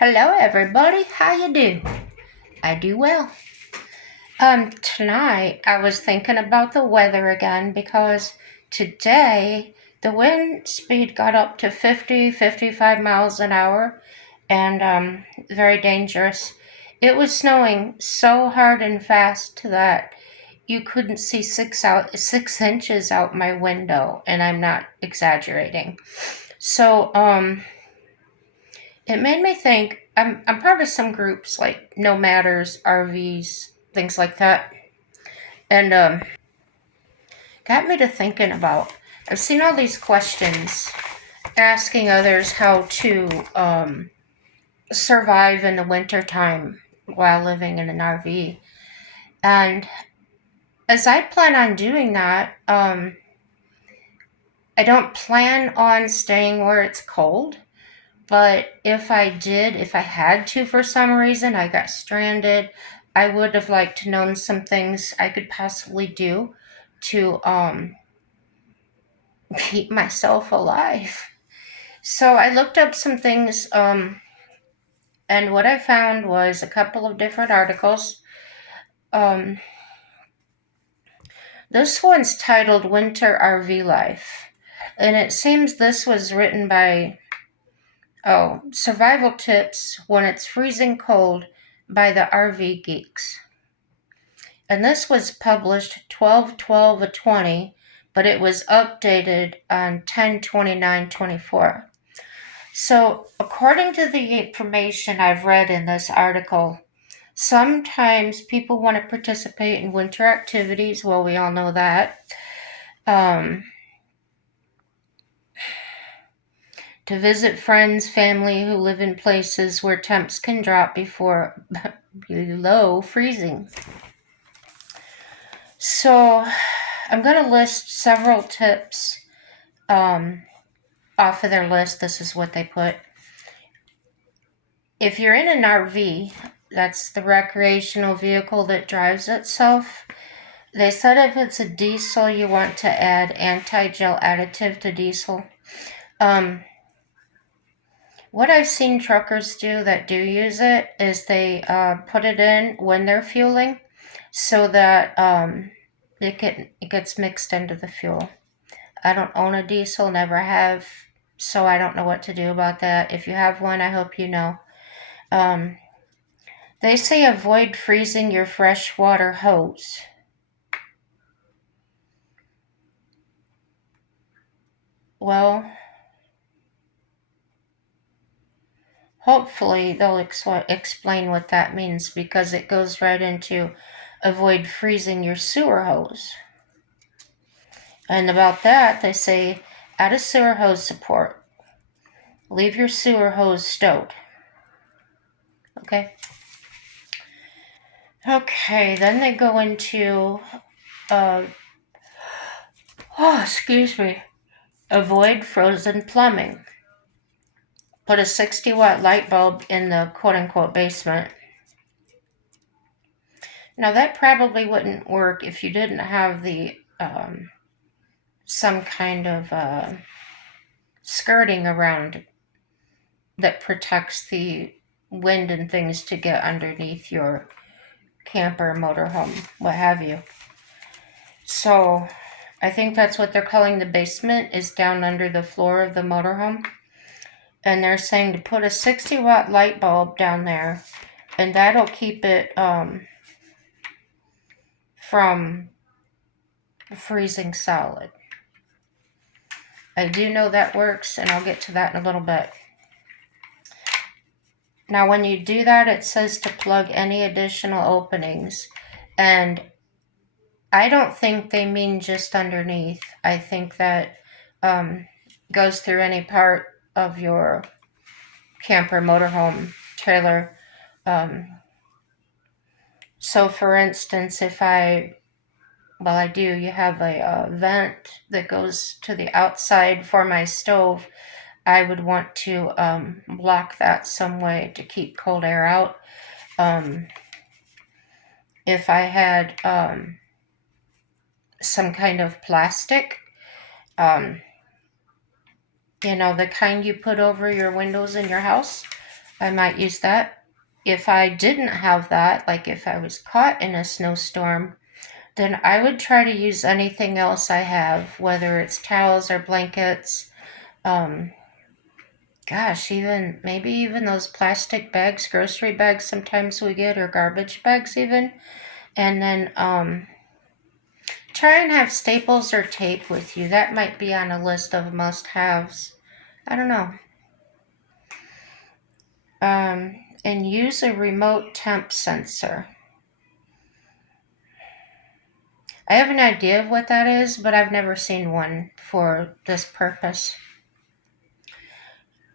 Hello everybody, how you do? I do well. Tonight I was thinking about the weather again because today the wind speed got up to 50, 55 miles an hour and very dangerous. It was snowing so hard and fast that you couldn't see 6 inches out my window, and I'm not exaggerating. So it made me think. I'm part of some groups like No Matters, RVs, things like that, and got me to thinking about. I've seen all these questions asking others how to survive in the wintertime while living in an RV, and as I plan on doing that, I don't plan on staying where it's cold. But if I had to for some reason, I got stranded, I would have liked to known some things I could possibly do to keep myself alive. So I looked up some things, and what I found was a couple of different articles. Um, this one's titled Winter RV Life, and it seems this was written by Survival Tips When It's Freezing Cold by the RV Geeks. And this was published 12/12/20, but it was updated on 10/29/24. So, according to the information I've read in this article, sometimes people want to participate in winter activities. Well, we all know that. Um, to visit friends, family who live in places where temps can drop below freezing. So, I'm going to list several tips off of their list. This is what they put. If you're in an RV, that's the recreational vehicle that drives itself. They said if it's a diesel, you want to add anti-gel additive to diesel. What I've seen truckers do that do use it is they put it in when they're fueling so that it gets mixed into the fuel. I don't own a diesel, never have, so I don't know what to do about that. If you have one, I hope you know. They say avoid freezing your freshwater hose. Well, hopefully they'll explain what that means, because it goes right into avoid freezing your sewer hose. And about that, they say add a sewer hose support. Leave your sewer hose stowed. Okay? Okay, then they go into, excuse me, avoid frozen plumbing. Put a 60-watt light bulb in the quote-unquote basement. Now, that probably wouldn't work if you didn't have the some kind of skirting around that protects the wind and things to get underneath your camper, motorhome, what have you. So I think that's what they're calling the basement, is down under the floor of the motorhome. And they're saying to put a 60-watt light bulb down there, and that'll keep it from freezing solid. I do know that works, and I'll get to that in a little bit. Now, when you do that, it says to plug any additional openings, and I don't think they mean just underneath. I think that goes through any part of your camper, motorhome, trailer. So, for instance, if I do, you have a vent that goes to the outside for my stove, I would want to block that some way to keep cold air out. If I had some kind of plastic, the kind you put over your windows in your house, I might use that. If I didn't have that, like if I was caught in a snowstorm, then I would try to use anything else I have, whether it's towels or blankets. Um, Gosh, even maybe even those plastic bags, grocery bags sometimes we get, or garbage bags even. And then try and have staples or tape with you. That might be on a list of must haves. I don't know. And use a remote temp sensor. I have an idea of what that is, but I've never seen one for this purpose.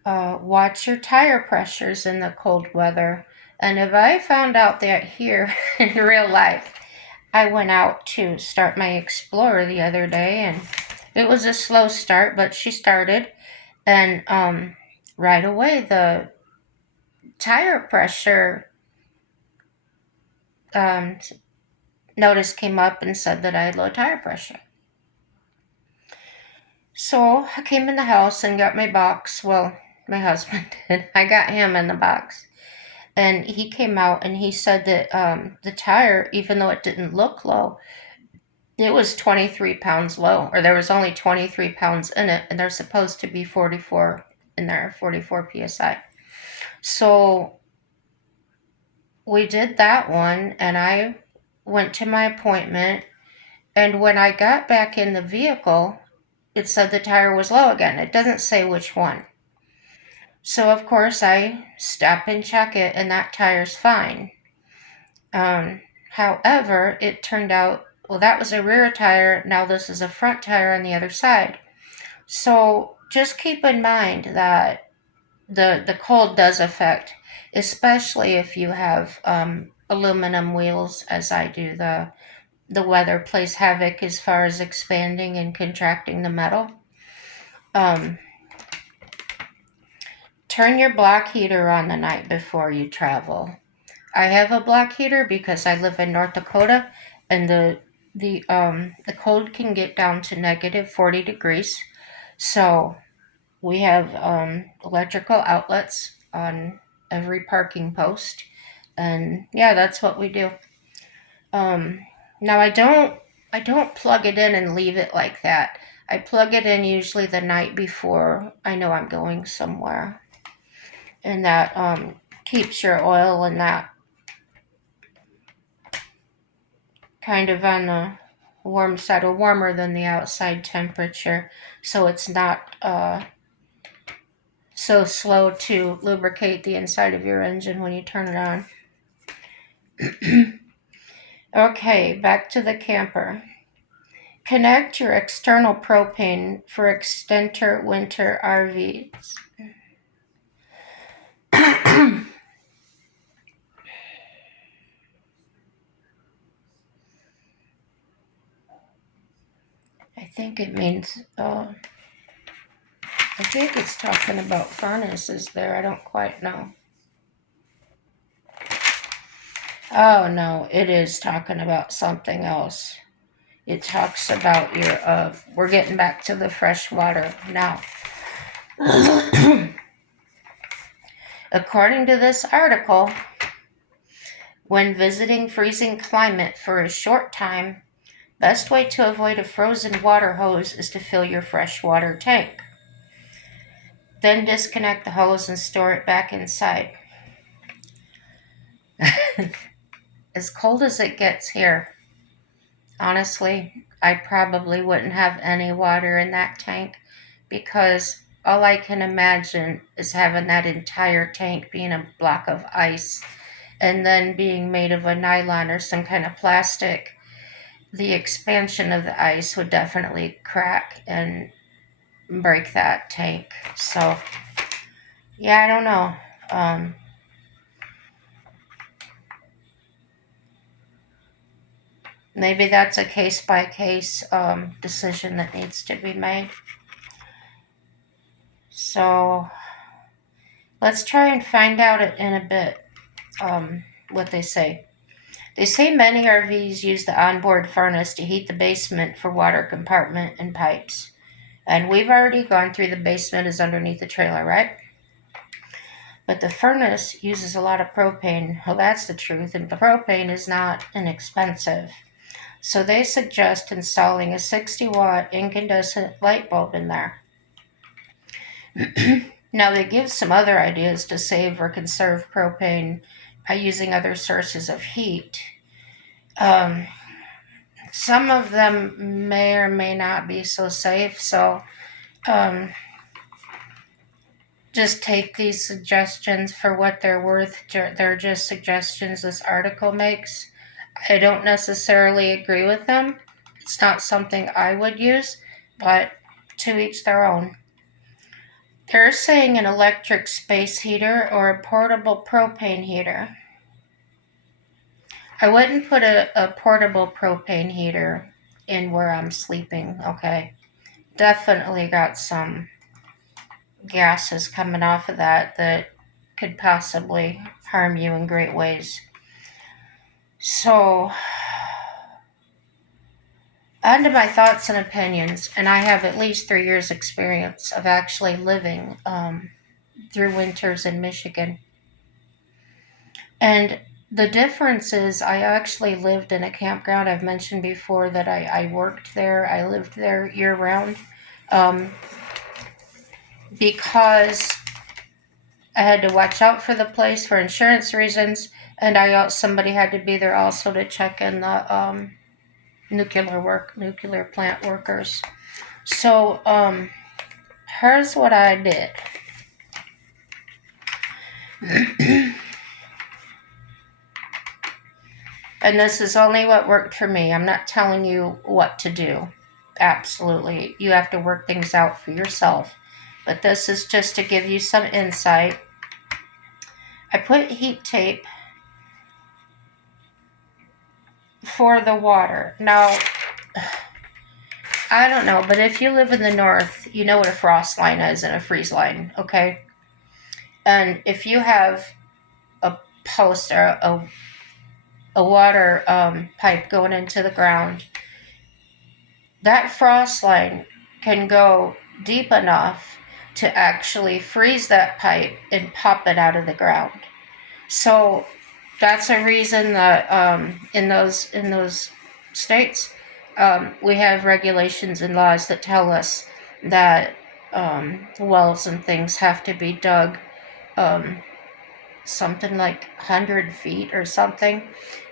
Watch your tire pressures in the cold weather. And if I found out that here in real life, I went out to start my Explorer the other day, and it was a slow start, but she started, and right away the tire pressure um, notice came up and said that I had low tire pressure. So I came in the house and got my box. Well, my husband did. I got him in the box. And he came out and he said that the tire, even though it didn't look low, it was 23 pounds low, or there was only 23 pounds in it, and there's supposed to be 44 in there, 44 psi. So we did that one, and I went to my appointment. And when I got back in the vehicle, it said the tire was low again. It doesn't say which one. So, of course, I stop and check it, and that tire's fine. Um, However, it turned out, well, that was a rear tire. Now this is a front tire on the other side. So just keep in mind that the cold does affect, especially if you have aluminum wheels, as I do. The weather plays havoc as far as expanding and contracting the metal. Um, Turn your block heater on the night before you travel. I have a block heater because I live in North Dakota, and the cold can get down to negative 40 degrees. So we have electrical outlets on every parking post, and yeah, that's what we do. Um, Now I don't plug it in and leave it like that. I plug it in usually the night before I know I'm going somewhere, and that keeps your oil and that kind of on the warm side, or warmer than the outside temperature, so it's not so slow to lubricate the inside of your engine when you turn it on. Okay, back to the camper. Connect your external propane for extender winter RVs. I think it means, I think it's talking about furnaces there. I don't quite know. Oh no, it is talking about something else. It talks about your, we're getting back to the fresh water now. According to this article, when visiting freezing climate for a short time, best way to avoid a frozen water hose is to fill your freshwater tank. Then disconnect the hose and store it back inside. As cold as it gets here, honestly, I probably wouldn't have any water in that tank, because all I can imagine is having that entire tank being a block of ice and then being made of a nylon or some kind of plastic. The expansion of the ice would definitely crack and break that tank. So, yeah, I don't know. Maybe that's a case by case decision that needs to be made. So, let's try and find out it in a bit what they say. They say many RVs use the onboard furnace to heat the basement for water compartment and pipes. And we've already gone through the basement is underneath the trailer, right? But the furnace uses a lot of propane. Well, that's the truth, and the propane is not inexpensive. So they suggest installing a 60-watt incandescent light bulb in there. Now, they give some other ideas to save or conserve propane by using other sources of heat. Some of them may or may not be so safe, so just take these suggestions for what they're worth. They're just suggestions this article makes. I don't necessarily agree with them. It's not something I would use, but to each their own. They're saying an electric space heater or a portable propane heater. I wouldn't put a portable propane heater in where I'm sleeping, okay? Definitely got some gases coming off of that could possibly harm you in great ways. So, on to my thoughts and opinions, and I have at least 3 years experience of actually living through winters in Michigan. And the difference is I actually lived in a campground. I've mentioned before that I worked there. I lived there year round because I had to watch out for the place for insurance reasons, and somebody had to be there also to check in the nuclear plant workers. So here's what I did. And this is only what worked for me. I'm not telling you what to do. Absolutely. You have to work things out for yourself. But this is just to give you some insight. I put heat tape for the water. Now, I don't know, but if you live in the north, you know what a frost line is and a freeze line, okay? And if you have a post or a water pipe going into the ground, that frost line can go deep enough to actually freeze that pipe and pop it out of the ground. So that's a reason that in those states we have regulations and laws that tell us that wells and things have to be dug something like 100 feet or something.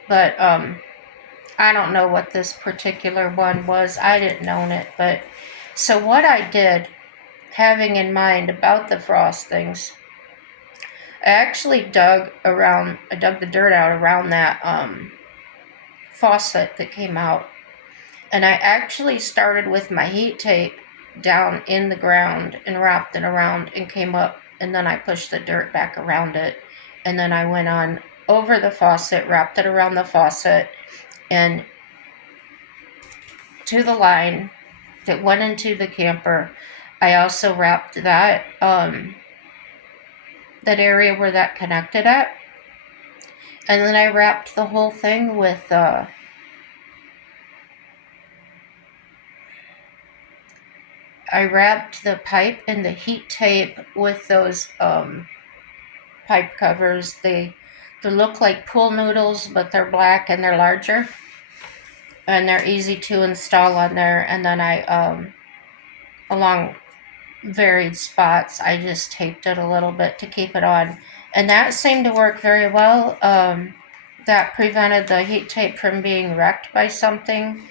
But I don't know what this particular one was. I didn't own it. But so what I did, having in mind about the frost things, I actually dug the dirt out around that faucet that came out. And I actually started with my heat tape down in the ground and wrapped it around and came up, and then I pushed the dirt back around it. And then I went on over the faucet, wrapped it around the faucet, and to the line that went into the camper. I also wrapped that area where that connected at. And then I wrapped the whole thing with I wrapped the pipe and the heat tape with those pipe covers. They look like pool noodles, but they're black and they're larger. And they're easy to install on there. And then I, along varied spots, I just taped it a little bit to keep it on. And that seemed to work very well. That prevented the heat tape from being wrecked by something.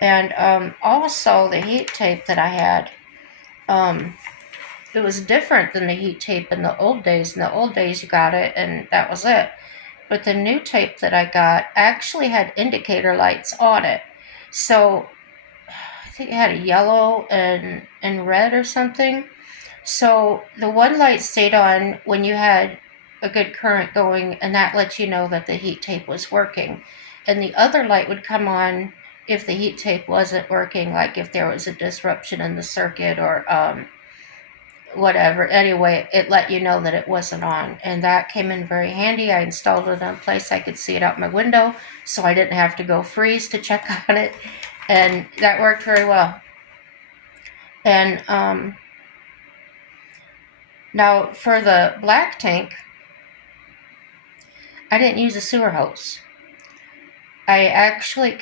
And also the heat tape that I had, it was different than the heat tape in the old days. In the old days, you got it and that was it. But the new tape that I got actually had indicator lights on it. So I think it had a yellow and red or something. So the one light stayed on when you had a good current going, and that lets you know that the heat tape was working. And the other light would come on if the heat tape wasn't working, like if there was a disruption in the circuit or whatever. Anyway, it let you know that it wasn't on, and that came in very handy. I installed it in a place I could see it out my window, so I didn't have to go freeze to check on it, and that worked very well. And now for the black tank, I didn't use a sewer hose. I actually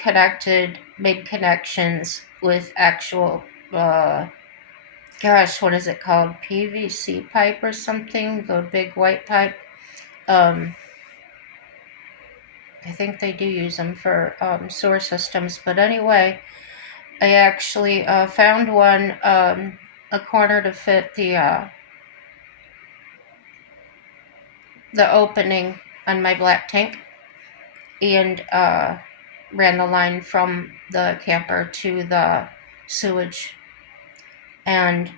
made connections with actual, what is it called? PVC pipe or something? The big white pipe. Um, I think they do use them for sewer systems. But anyway, I actually found one, a corner to fit the opening on my black tank, and ran the line from the camper to the sewage. And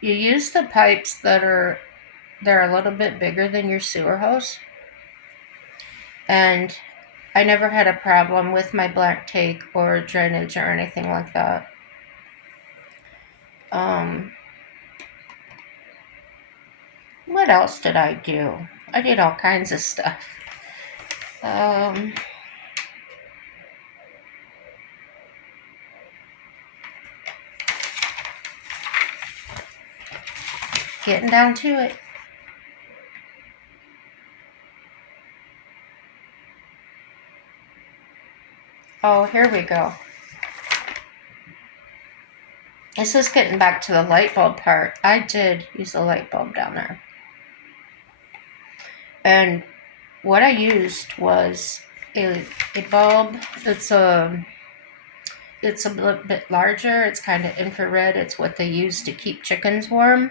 you use the pipes they're a little bit bigger than your sewer hose. And I never had a problem with my black tank or drainage or anything like that. What else did I do? I did all kinds of stuff. Um, Getting down to it. Oh, here we go. This is getting back to the light bulb part. I did use a light bulb down there. And what I used was a bulb it's a little bit larger. It's kind of infrared. It's what they use to keep chickens warm.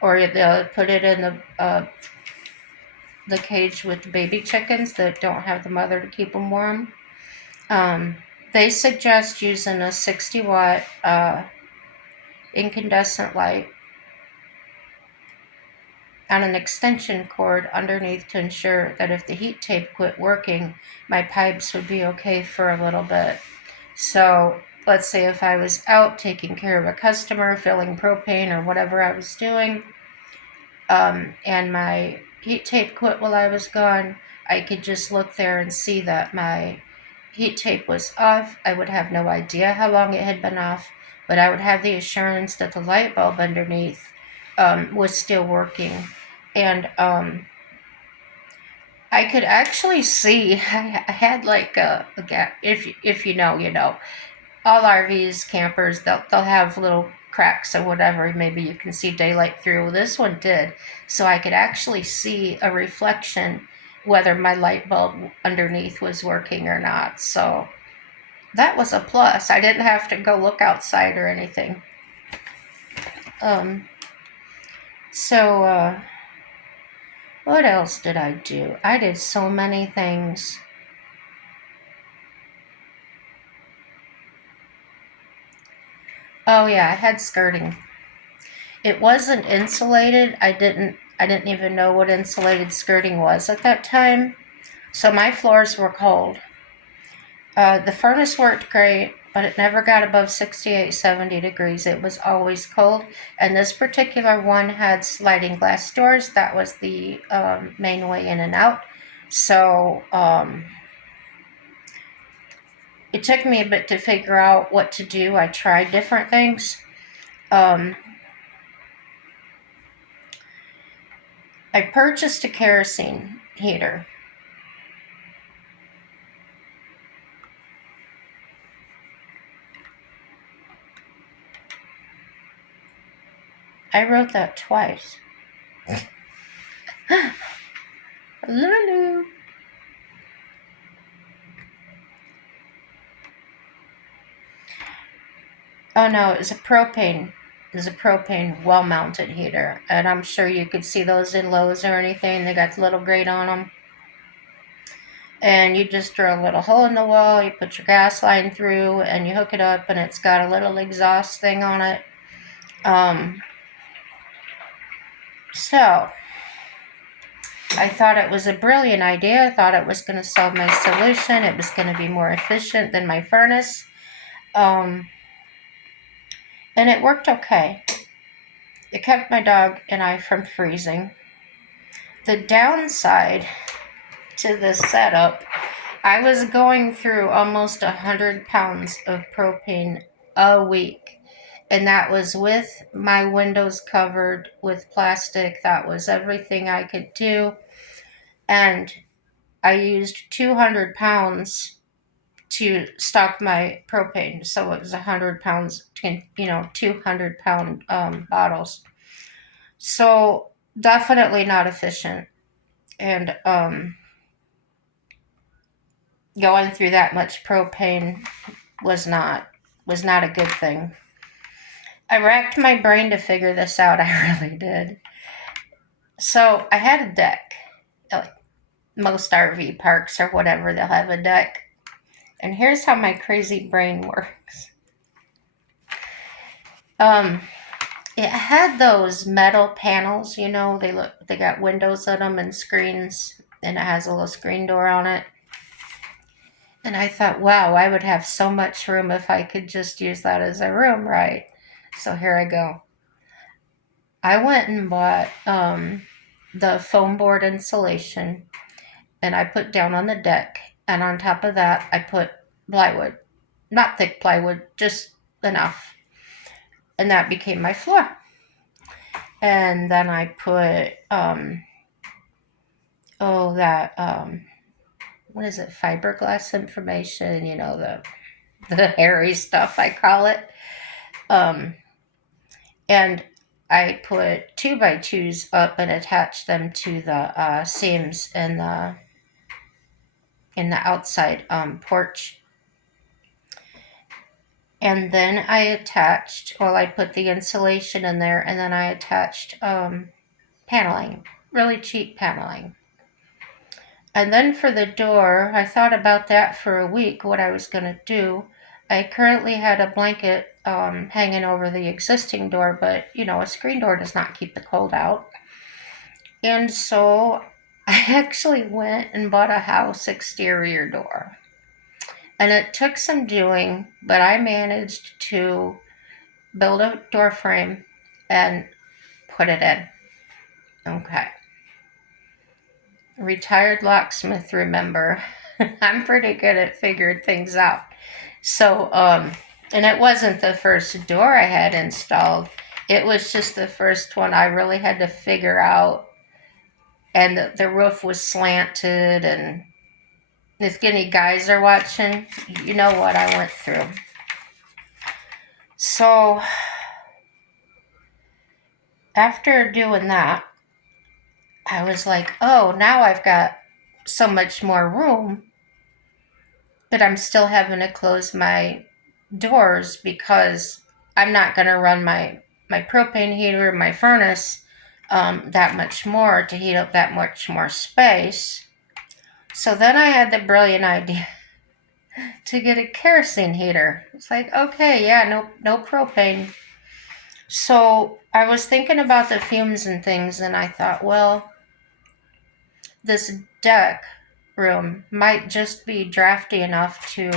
Or they'll put it in the cage with the baby chickens that don't have the mother to keep them warm. They suggest using a 60-watt incandescent light on an extension cord underneath to ensure that if the heat tape quit working, my pipes would be okay for a little bit. So let's say if I was out taking care of a customer, filling propane or whatever I was doing, and my heat tape quit while I was gone, I could just look there and see that my heat tape was off. I would have no idea how long it had been off, but I would have the assurance that the light bulb underneath was still working. And I could actually see, I had like a gap. If you know, you know. All RVs, campers, they'll have little cracks or whatever. Maybe you can see daylight through. This one did, so I could actually see a reflection whether my light bulb underneath was working or not. So that was a plus. I didn't have to go look outside or anything. Um, so what else did I do? I did so many things. Oh yeah, I had skirting. It wasn't insulated. I didn't even know what insulated skirting was at that time. So my floors were cold. The furnace worked great, but it never got above 68, 70 degrees. It was always cold. And this particular one had sliding glass doors. That was the main way in and out. So it took me a bit to figure out what to do. I tried different things. I purchased a kerosene heater. I wrote that twice. Lulu. Oh no, it was a propane. It was a propane wall-mounted heater, and I'm sure you could see those in Lowe's or anything. They got the little grate on them, and you just drill a little hole in the wall. You put your gas line through, and you hook it up, and it's got a little exhaust thing on it. So I thought it was a brilliant idea. I thought it was going to solve my solution. It was going to be more efficient than my furnace. And it worked okay. It kept my dog and I from freezing. The downside to this setup, I was going through almost 100 pounds of propane a week. And that was with my windows covered with plastic. That was everything I could do. and I used 200 pounds to stock my propane. So it was 100 pounds, 200-pound bottles. So definitely not efficient. And going through that much propane was not a good thing. I racked my brain to figure this out. I really did. So I had a deck. Like most RV parks or whatever, they'll have a deck. And here's how my crazy brain works. Um, it had those metal panels, they got windows in them and screens, and it has a little screen door on it. And I thought, wow, I would have so much room if I could just use that as a room, right? So here I go. I went and bought the foam board insulation, and I put down on the deck. And on top of that, I put plywood. Not thick plywood, just enough. And that became my floor. And then I put, what is it, fiberglass information, the hairy stuff, I call it. And I put 2x2s up and attached them to the seams in the outside porch. And then I put the insulation in there, and then I attached paneling, really cheap paneling. And then for the door, I thought about that for a week, what I was going to do. I currently had a blanket hanging over the existing door, but a screen door does not keep the cold out. And so I actually went and bought a house exterior door. And it took some doing, but I managed to build a door frame and put it in. Okay. Retired locksmith, remember. I'm pretty good at figuring things out. So, and it wasn't the first door I had installed. It was just the first one I really had to figure out. And the roof was slanted, and if any guys are watching, you know what I went through. So, after doing that, I was like, oh, now I've got so much more room, but I'm still having to close my doors because I'm not going to run my propane heater, my furnace, that much more to heat up that much more space. So then I had the brilliant idea to get a kerosene heater. It's like, okay, yeah, no propane. So I was thinking about the fumes and things, and I thought, well, this deck room might just be drafty enough to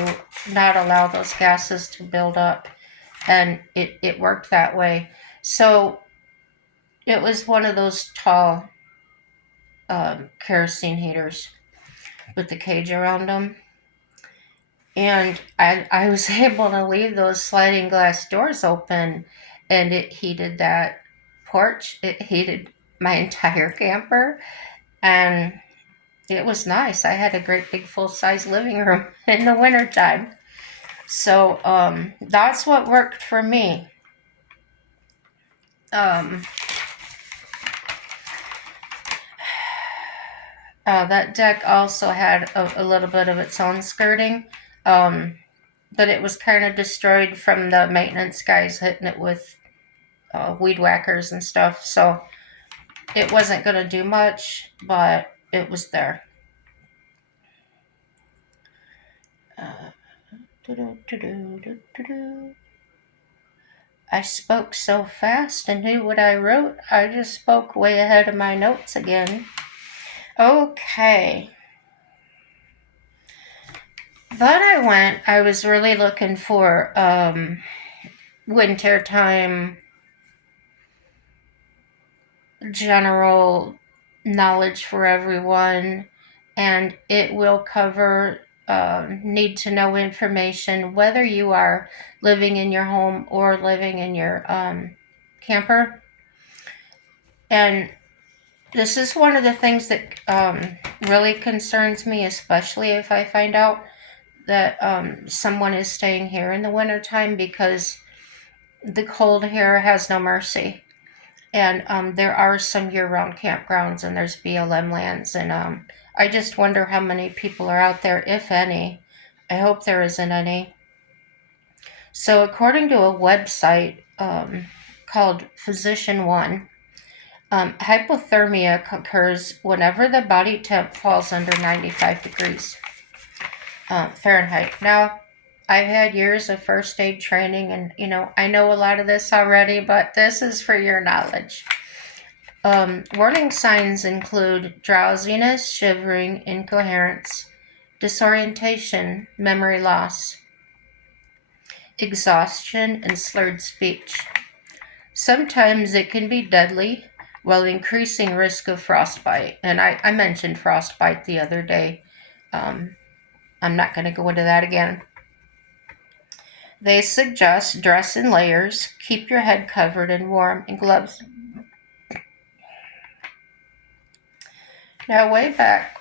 not allow those gases to build up. And it worked that way. So it was one of those tall kerosene heaters with the cage around them. And I was able to leave those sliding glass doors open, and it heated that porch. It heated my entire camper, and it was nice. I had a great big full-size living room in the wintertime. So that's what worked for me. That deck also had a little bit of its own skirting, but it was kind of destroyed from the maintenance guys hitting it with weed whackers and stuff. So it wasn't going to do much, but it was there. I spoke so fast and knew what I wrote. I just spoke way ahead of my notes again. Okay. Then I was really looking for winter time general knowledge for everyone, and it will cover need to know information whether you are living in your home or living in your camper. And This is one of the things that really concerns me, especially if I find out that someone is staying here in the wintertime, because the cold here has no mercy. And there are some year-round campgrounds, and there's BLM lands, and I just wonder how many people are out there, if any. I hope there isn't any. So according to a website called Physician One, hypothermia occurs whenever the body temp falls under 95 degrees Fahrenheit. Now, I've had years of first aid training, and I know a lot of this already, but this is for your knowledge. Warning signs include drowsiness, shivering, incoherence, disorientation, memory loss, exhaustion, and slurred speech. Sometimes it can be deadly, while increasing risk of frostbite. And I mentioned frostbite the other day. I'm not going to go into that again. They suggest dress in layers, keep your head covered and warm, and gloves. Now, way back,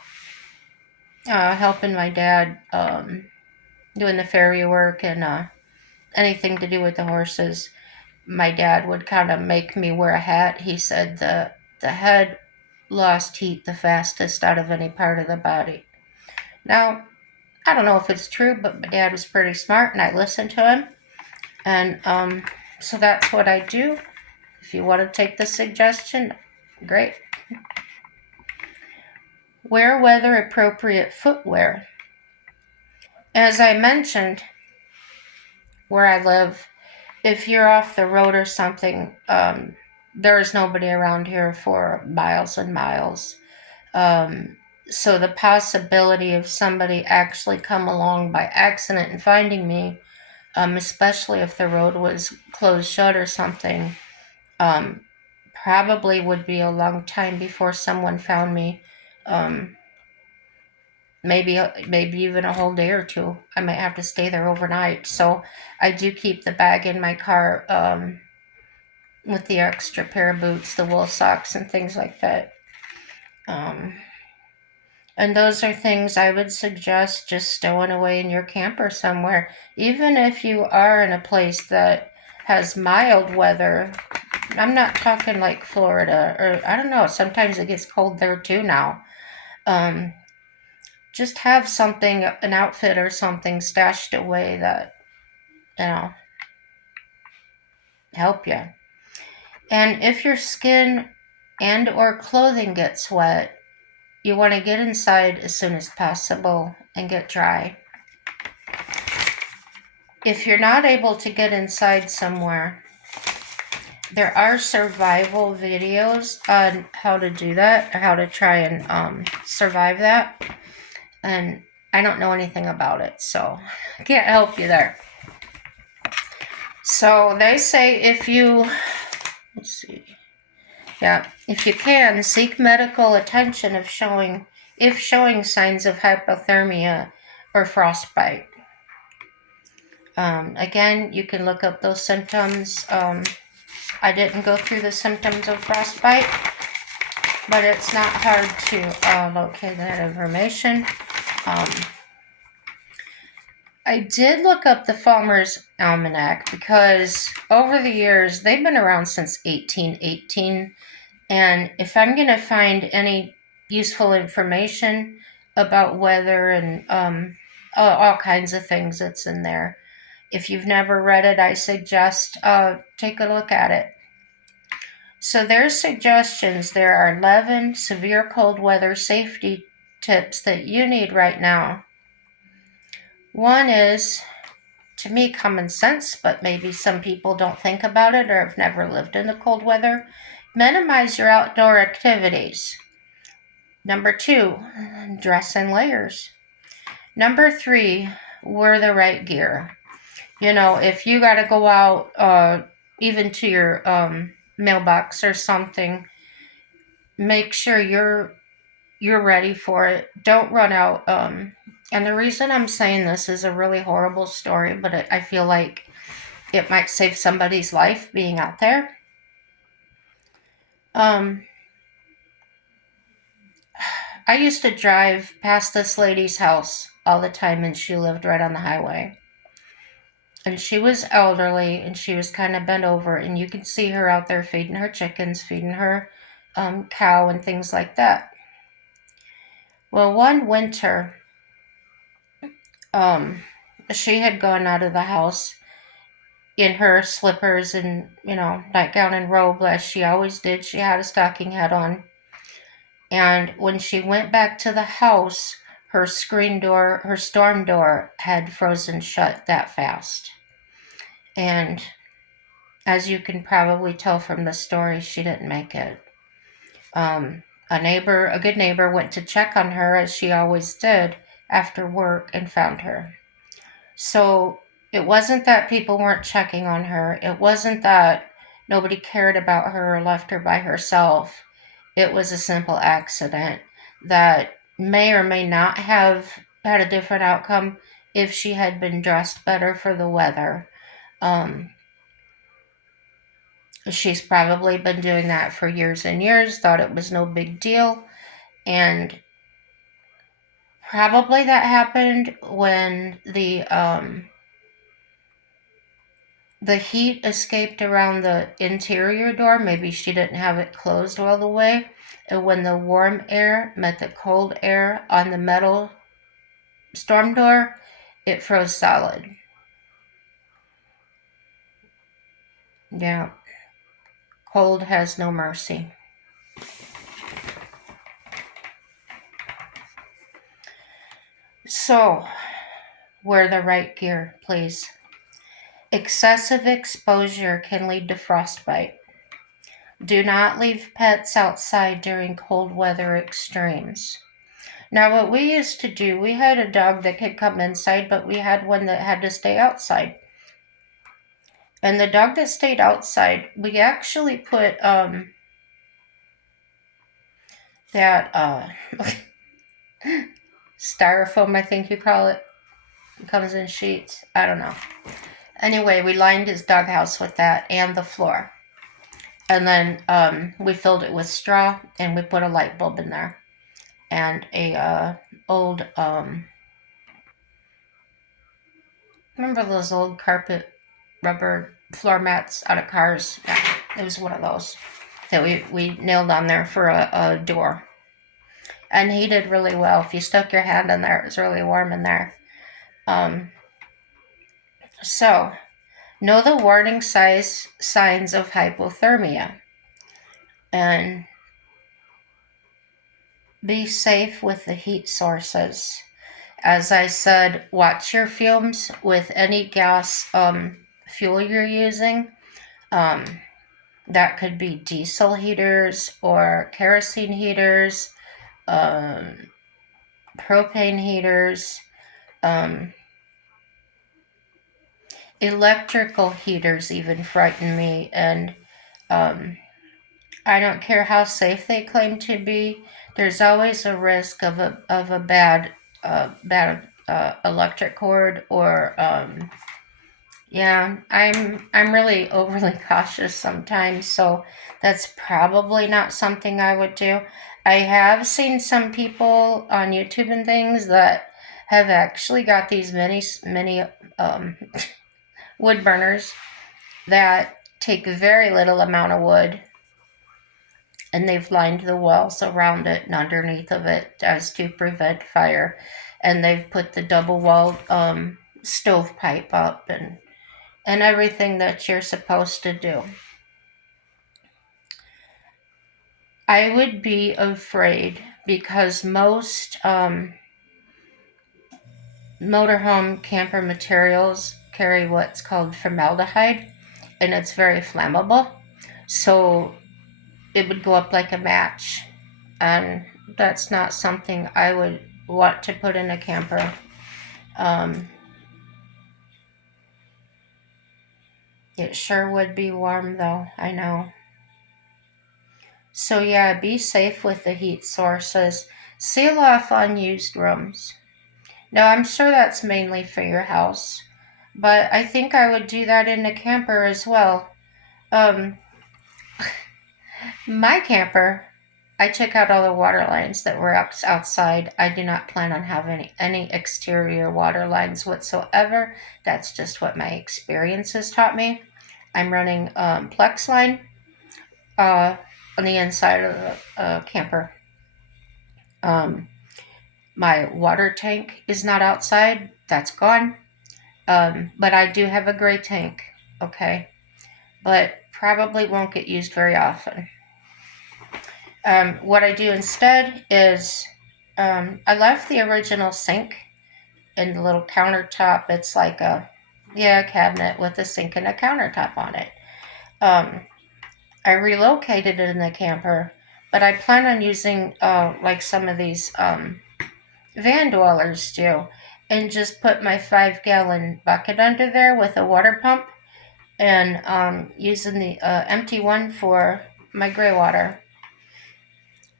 helping my dad doing the ferry work and anything to do with the horses, my dad would kind of make me wear a hat. He said the head lost heat the fastest out of any part of the body. Now, I don't know if it's true, but my dad was pretty smart, and I listened to him. And so that's what I do. If you want to take the suggestion, great. Wear weather-appropriate footwear. As I mentioned, where I live, if you're off the road or something, there's nobody around here for miles and miles. So the possibility of somebody actually come along by accident and finding me, especially if the road was closed shut or something, probably would be a long time before someone found me. Maybe even a whole day or two. I might have to stay there overnight. So I do keep the bag in my car with the extra pair of boots, the wool socks, and things like that. And those are things I would suggest just stowing away in your camper somewhere. Even if you are in a place that has mild weather, I'm not talking like Florida, or I don't know, sometimes it gets cold there too now. Just have something, an outfit or something stashed away that, help you. And if your skin and or clothing gets wet, you want to get inside as soon as possible and get dry. If you're not able to get inside somewhere, there are survival videos on how to do that, or how to try and survive that. And I don't know anything about it, so I can't help you there. So they say if you can, seek medical attention if showing signs of hypothermia or frostbite. Again, you can look up those symptoms. I didn't go through the symptoms of frostbite, but it's not hard to locate that information. I did look up the Farmer's Almanac because over the years, they've been around since 1818. And if I'm going to find any useful information about weather and all kinds of things that's in there, if you've never read it, I suggest take a look at it. So there's suggestions. There are 11 severe cold weather safety tips that you need right now. One is, to me, common sense, but maybe some people don't think about it or have never lived in the cold weather. Minimize your outdoor activities. Number 2, dress in layers. Number 3, wear the right gear. If you got to go out, even to your mailbox or something, make sure you're ready for it. Don't run out. And the reason I'm saying this is a really horrible story, but I feel like it might save somebody's life being out there. I used to drive past this lady's house all the time, and she lived right on the highway. And she was elderly, and she was kind of bent over, and you could see her out there feeding her chickens, feeding her cow, and things like that. Well, one winter, um, she had gone out of the house in her slippers and, nightgown and robe, as she always did. She had a stocking hat on. And when she went back to the house, her storm door had frozen shut that fast. And as you can probably tell from the story, she didn't make it. A good neighbor, went to check on her, as she always did, after work, and found her. So it wasn't that people weren't checking on her. It wasn't that nobody cared about her or left her by herself. It was a simple accident that may or may not have had a different outcome if she had been dressed better for the weather. Um, she's probably been doing that for years and years, thought it was no big deal, and probably that happened when the heat escaped around the interior door. Maybe she didn't have it closed all the way. And when the warm air met the cold air on the metal storm door, it froze solid. Yeah, cold has no mercy. So, wear the right gear, please. Excessive exposure can lead to frostbite. Do not leave pets outside during cold weather extremes. Now, what we used to do, we had a dog that could come inside, but we had one that had to stay outside. And the dog that stayed outside, we actually put that styrofoam, I think you call it. It comes in sheets. I don't know. Anyway, we lined his doghouse with that and the floor. And then we filled it with straw, and we put a light bulb in there. And a old, remember those old carpet rubber floor mats out of cars? Yeah, it was one of those that we nailed on there for a door. And he did really well. If you stuck your hand in there, it was really warm in there. So, know the warning signs of hypothermia. And be safe with the heat sources. As I said, watch your fumes with any gas fuel you're using. That could be diesel heaters or kerosene heaters, propane heaters, electrical heaters even frighten me. And I don't care how safe they claim to be. There's always a risk of a bad electric cord, or yeah, I'm really overly cautious sometimes, so that's probably not something I would do. I have seen some people on YouTube and things that have actually got these mini wood burners that take very little amount of wood, and they've lined the walls around it and underneath of it as to prevent fire, and they've put the double walled stovepipe up, and everything that you're supposed to do. I would be afraid because most motorhome camper materials carry what's called formaldehyde, and it's very flammable. So it would go up like a match, and that's not something I would want to put in a camper. It sure would be warm though, I know. So yeah, be safe with the heat sources. Seal off unused rooms. Now, I'm sure that's mainly for your house, but I think I would do that in a camper as well. Um, my camper, I took out all the water lines that were outside. I do not plan on having any exterior water lines whatsoever. That's just what my experience has taught me. I'm running Plex line on the inside of the camper. Um, my water tank is not outside. That's gone. But I do have a gray tank. Okay. But probably won't get used very often. What I do instead is I left the original sink in the little countertop. It's like a cabinet with a sink and a countertop on it. I relocated it in the camper, but I plan on using like some of these van dwellers do, and just put my 5-gallon bucket under there with a water pump, and using the empty one for my gray water.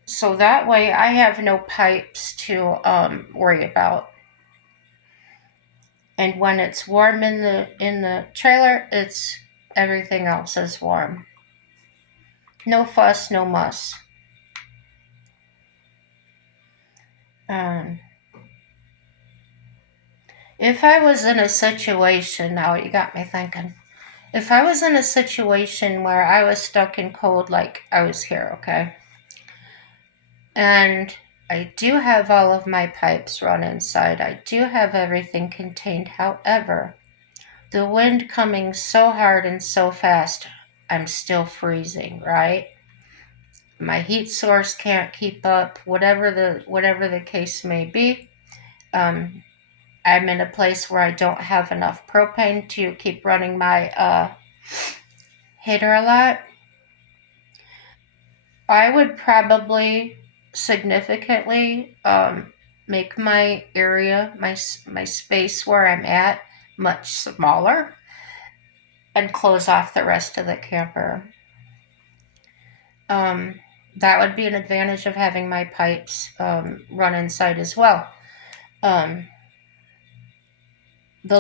So that way I have no pipes to worry about. And when it's warm in the trailer, it's everything else is warm. No fuss, no muss. Um, if I was in a situation, now you got me thinking. If I was in a situation where I was stuck in cold like I was here, okay? And I do have all of my pipes run inside. I do have everything contained. However, the wind coming so hard and so fast, I'm still freezing, right? My heat source can't keep up, whatever the case may be. I'm in a place where I don't have enough propane to keep running my heater a lot. I would probably significantly make my area, my space where I'm at, much smaller, and close off the rest of the camper. That would be an advantage of having my pipes run inside as well. The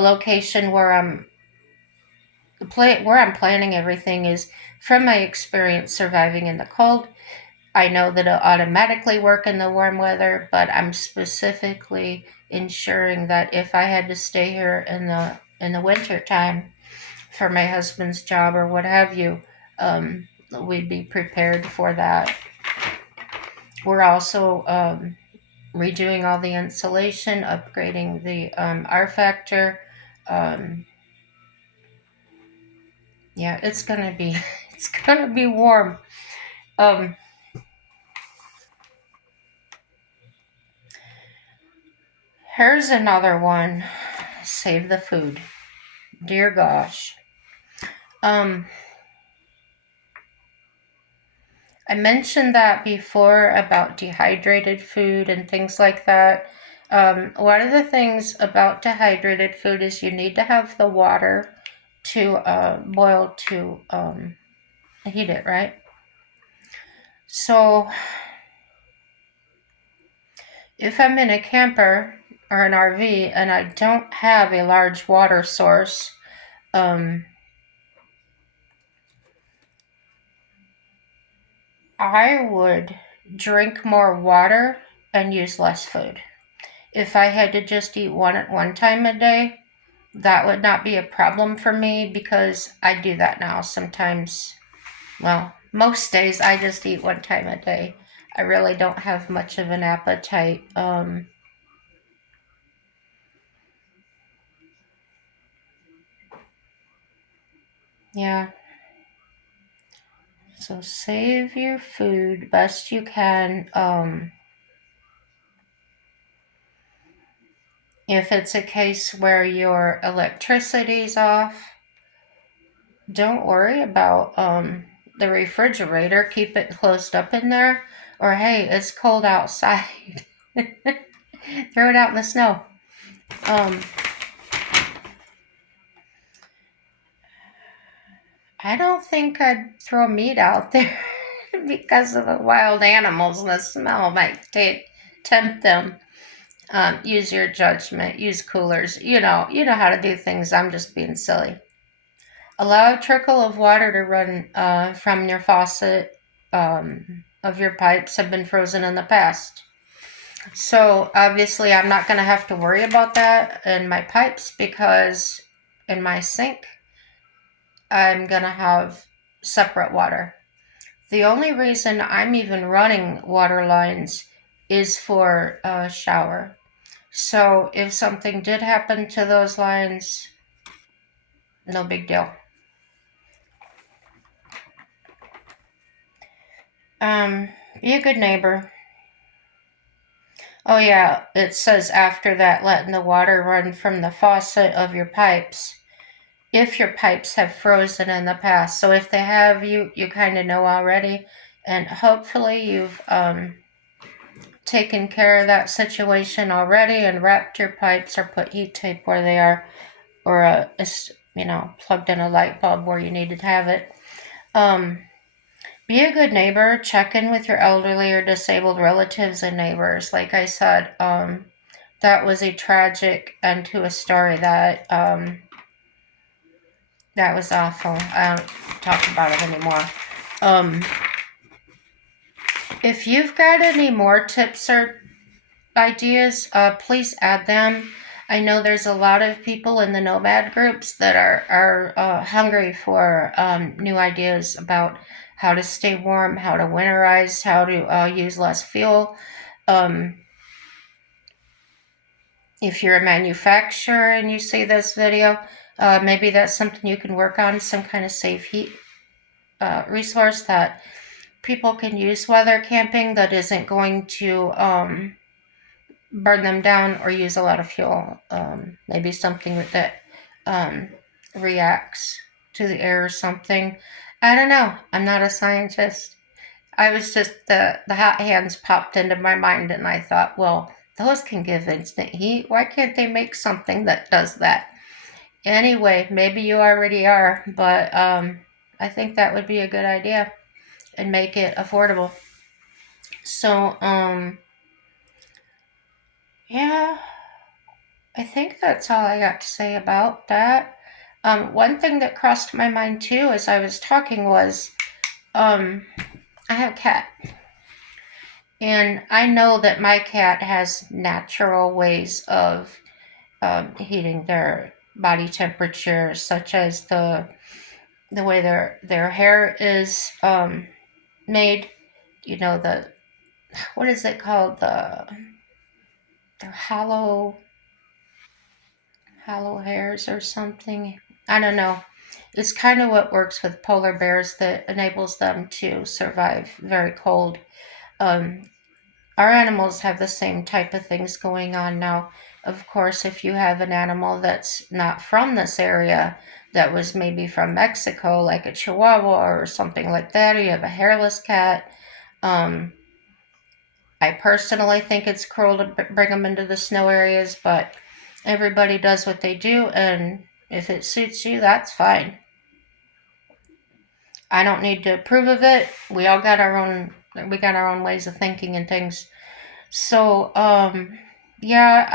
location where I'm planning everything is, from my experience surviving in the cold. I know that it'll automatically work in the warm weather, but I'm specifically ensuring that if I had to stay here in the winter time for my husband's job or what have you, we'd be prepared for that. We're also redoing all the insulation, upgrading the R factor. Yeah, it's gonna be it's gonna be warm. Here's another one. Save the food. Dear gosh. I mentioned that before about dehydrated food and things like that. One of the things about dehydrated food is you need to have the water to boil to heat it, right? So if I'm in a camper or an RV and I don't have a large water source, I would drink more water and use less food. If I had to just eat one at one time a day, that would not be a problem for me because I do that now. Sometimes, well, most days I just eat one time a day. I really don't have much of an appetite. Yeah. So save your food best you can. If it's a case where your electricity's off, don't worry about the refrigerator. Keep it closed up in there. Or hey, it's cold outside. Throw it out in the snow. I don't think I'd throw meat out there because of the wild animals and the smell might tempt them. Use your judgment. Use coolers. You know how to do things. I'm just being silly. Allow a trickle of water to run from your faucet of your pipes have been frozen in the past. So obviously I'm not going to have to worry about that in my pipes, because in my sink I'm going to have separate water. The only reason I'm even running water lines is for a shower. So if something did happen to those lines, no big deal. Be a good neighbor. Oh yeah, it says after that, letting the water run from the faucet of your pipes. If your pipes have frozen in the past. So if they have, you kind of know already. And hopefully you've taken care of that situation already and wrapped your pipes or put heat tape where they are, or plugged in a light bulb where you needed to have it. Be a good neighbor. Check in with your elderly or disabled relatives and neighbors. Like I said, that was a tragic end to a story. That was awful. I don't talk about it anymore. If you've got any more tips or ideas, please add them. I know there's a lot of people in the nomad groups that are hungry for new ideas about how to stay warm, how to winterize, how to use less fuel. If you're a manufacturer and you see this video, maybe that's something you can work on, some kind of safe heat resource that people can use while they're camping that isn't going to burn them down or use a lot of fuel. Maybe something that reacts to the air or something. I don't know. I'm not a scientist. I was just, the hot hands popped into my mind and I thought, well, those can give instant heat. Why can't they make something that does that? Anyway, maybe you already are, but I think that would be a good idea and make it affordable. So, yeah, I think that's all I got to say about that. One thing that crossed my mind too as I was talking was, I have a cat. And I know that my cat has natural ways of heating their body temperature, such as the way their hair is made. You know, what is it called? They're hollow hairs or something. I don't know. It's kind of what works with polar bears that enables them to survive very cold. Um, our animals have the same type of things going on now. Of course, if you have an animal that's not from this area, that was maybe from Mexico, like a Chihuahua or something like that, or you have a hairless cat, I personally think it's cruel to bring them into the snow areas, but everybody does what they do, and if it suits you, that's fine. I don't need to approve of it. We all got our own ways of thinking and things. So, yeah,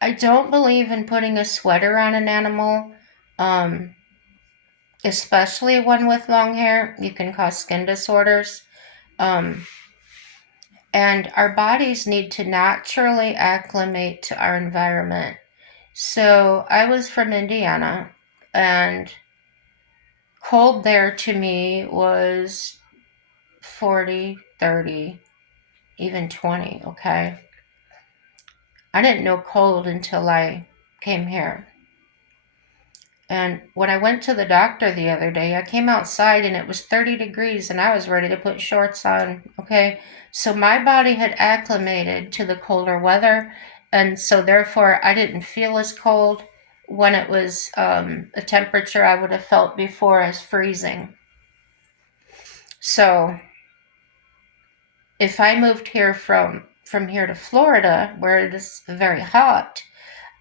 I don't believe in putting a sweater on an animal, um, especially one with long hair. You can cause skin disorders. Um, and our bodies need to naturally acclimate to our environment. So I was from Indiana, and cold there to me was 40, 30, even 20, okay? I didn't know cold until I came here. And when I went to the doctor the other day, I came outside and it was 30 degrees and I was ready to put shorts on, okay? So my body had acclimated to the colder weather, and so therefore I didn't feel as cold when it was a temperature I would have felt before as freezing. So if I moved here from here to Florida, where it is very hot,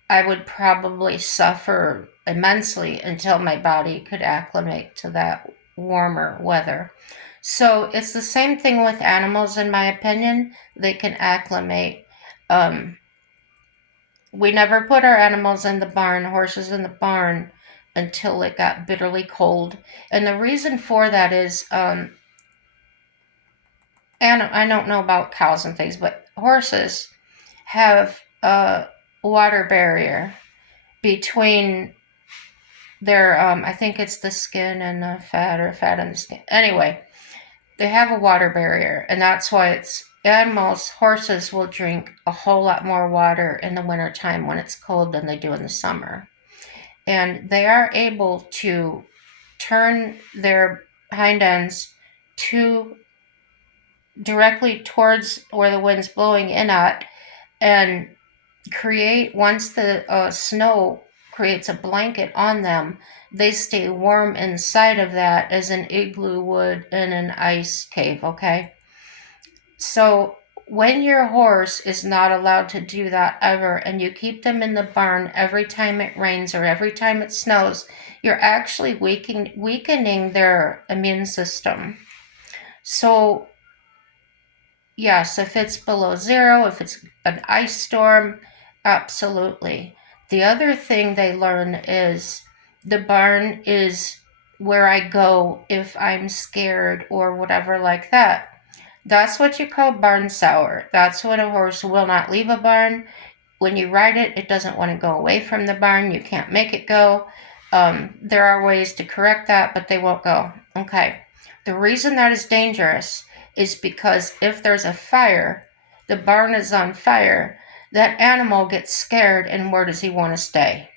I would probably suffer immensely until my body could acclimate to that warmer weather. So it's the same thing with animals, in my opinion. They can acclimate. We never put our animals in the barn, horses in the barn, until it got bitterly cold. And the reason for that is and I don't know about cows and things, but horses have a water barrier between their, I think it's the skin and the fat, or fat and the skin. Anyway, they have a water barrier, and that's why it's animals, horses will drink a whole lot more water in the wintertime when it's cold than they do in the summer. And they are able to turn their hind ends to directly towards where the wind's blowing in at, and create, once the snow creates a blanket on them, they stay warm inside of that as an igloo would in an ice cave, okay? So when your horse is not allowed to do that ever, and you keep them in the barn every time it rains or every time it snows, you're actually weakening their immune system. So yes, if it's below zero, if it's an ice storm, absolutely. The other thing they learn is the barn is where I go if I'm scared or whatever like that. That's what you call barn sour. That's when a horse will not leave a barn. When you ride it, it doesn't want to go away from the barn. You can't make it go. There are ways to correct that, but they won't go. Okay. The reason that is dangerous is because if there's a fire, the barn is on fire, that animal gets scared, and where does he want to stay?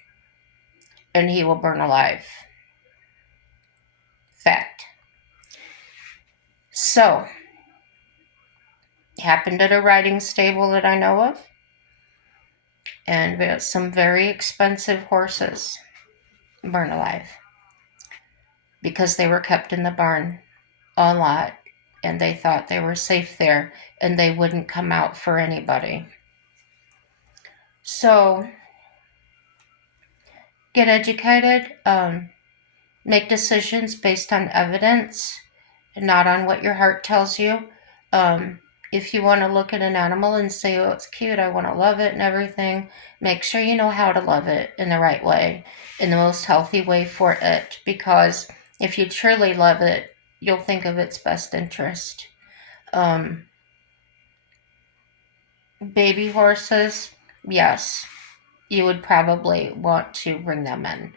And he will burn alive. Fact. So, happened at a riding stable that I know of, and some very expensive horses burn alive because they were kept in the barn a lot, and they thought they were safe there, and they wouldn't come out for anybody. So get educated, make decisions based on evidence, not on what your heart tells you. If you want to look at an animal and say, oh, it's cute, I want to love it and everything, make sure you know how to love it in the right way, in the most healthy way for it, because if you truly love it, you'll think of its best interest. Baby horses, yes, you would probably want to bring them in.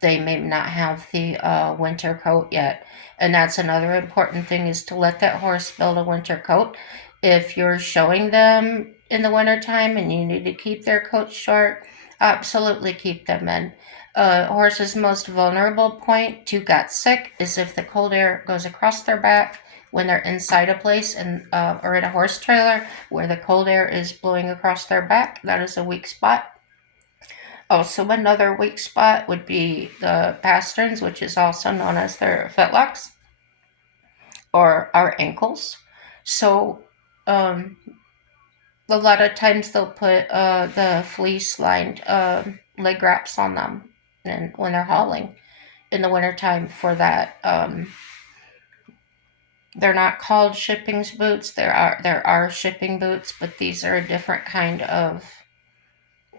They may not have the winter coat yet. And that's another important thing, is to let that horse build a winter coat. If you're showing them in the wintertime and you need to keep their coat short, absolutely keep them in. Horse's most vulnerable point to get sick is if the cold air goes across their back when they're inside a place, and or in a horse trailer where the cold air is blowing across their back. That is a weak spot. Also, another weak spot would be the pasterns, which is also known as their fetlocks or our ankles. So, a lot of times they'll put the fleece lined leg wraps on them, and when they're hauling in the wintertime for that. They're not called shipping boots. There are shipping boots, but these are a different kind of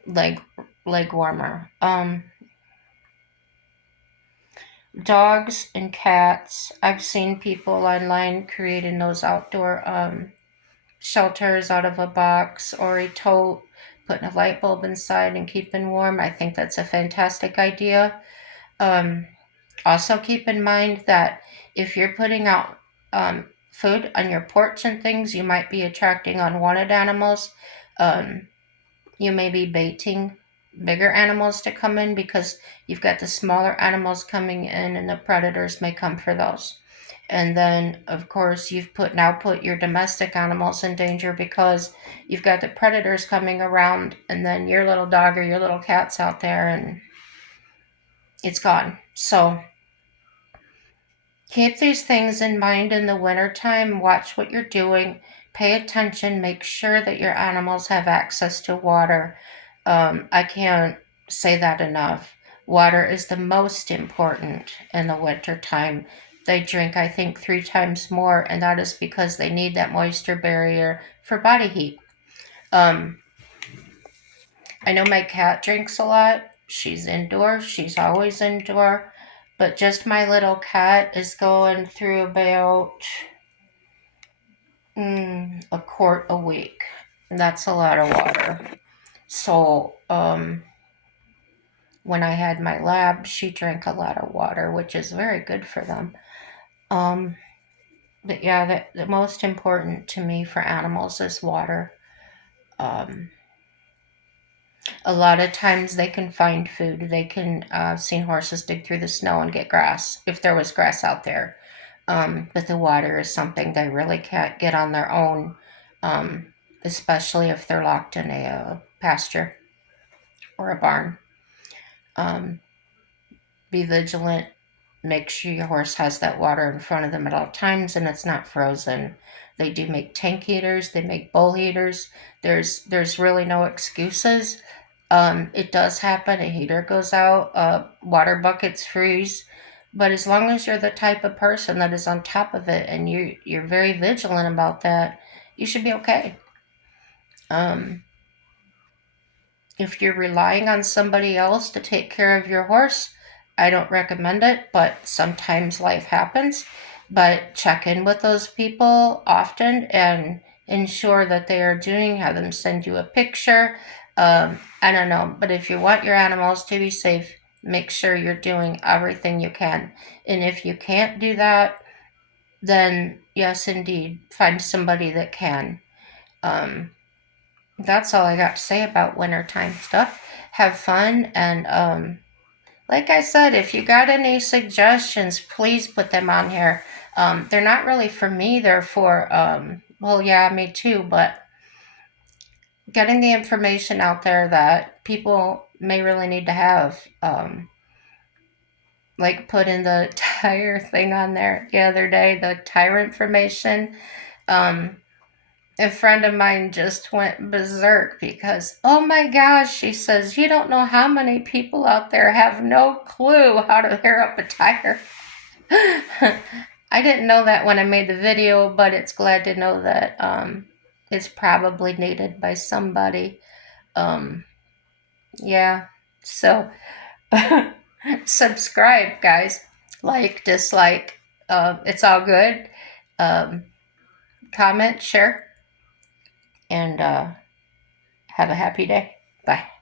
leg leg warmer. Dogs and cats. I've seen people online creating those outdoor shelters out of a box or a tote, putting a light bulb inside and keeping warm. I think that's a fantastic idea. Um, Also, keep in mind that if you're putting out food on your porch and things, you might be attracting unwanted animals. Um, you may be baiting bigger animals to come in because you've got the smaller animals coming in, and the predators may come for those. And then, of course, you've put your domestic animals in danger because you've got the predators coming around, and then your little dog or your little cat's out there, and it's gone. So keep these things in mind in the wintertime. Watch what you're doing. Pay attention. Make sure that your animals have access to water. I can't say that enough. Water is the most important in the wintertime. They drink, I think, 3 times more, and that is because they need that moisture barrier for body heat. I know my cat drinks a lot. She's indoor. She's always indoor. But just my little cat is going through about A quart a week. That's a lot of water. So, when I had my lab, she drank a lot of water, which is very good for them. Um, but yeah, the most important to me for animals is water. Um, a lot of times they can find food. They can, seen horses dig through the snow and get grass if there was grass out there. But the water is something they really can't get on their own, um, especially if they're locked in a pasture or a barn. Um, be vigilant. Make sure your horse has that water in front of them at all times and it's not frozen. They do make tank heaters. They make bowl heaters. There's really no excuses. It does happen. A heater goes out. Water buckets freeze. But as long as you're the type of person that is on top of it and you're very vigilant about that, you should be okay. Um, if you're relying on somebody else to take care of your horse, I don't recommend it, but sometimes life happens. But check in with those people often and ensure that they are doing, have them send you a picture. I don't know, but if you want your animals to be safe, make sure you're doing everything you can. And if you can't do that, then yes, indeed, find somebody that can. Um, that's all I got to say about wintertime stuff. Have fun, and like I said, if you got any suggestions, please put them on here. They're not really for me, they're for, well, yeah, me too, but getting the information out there that people may really need to have. Like put in the tire thing on there the other day, the tire information. Um, a friend of mine just went berserk because, oh my gosh, she says, you don't know how many people out there have no clue how to tear up a tire. I didn't know that when I made the video, but it's glad to know that it's probably needed by somebody. Um, yeah, so subscribe, guys. Like, dislike, it's all good. Um, comment, share, and have a happy day. Bye.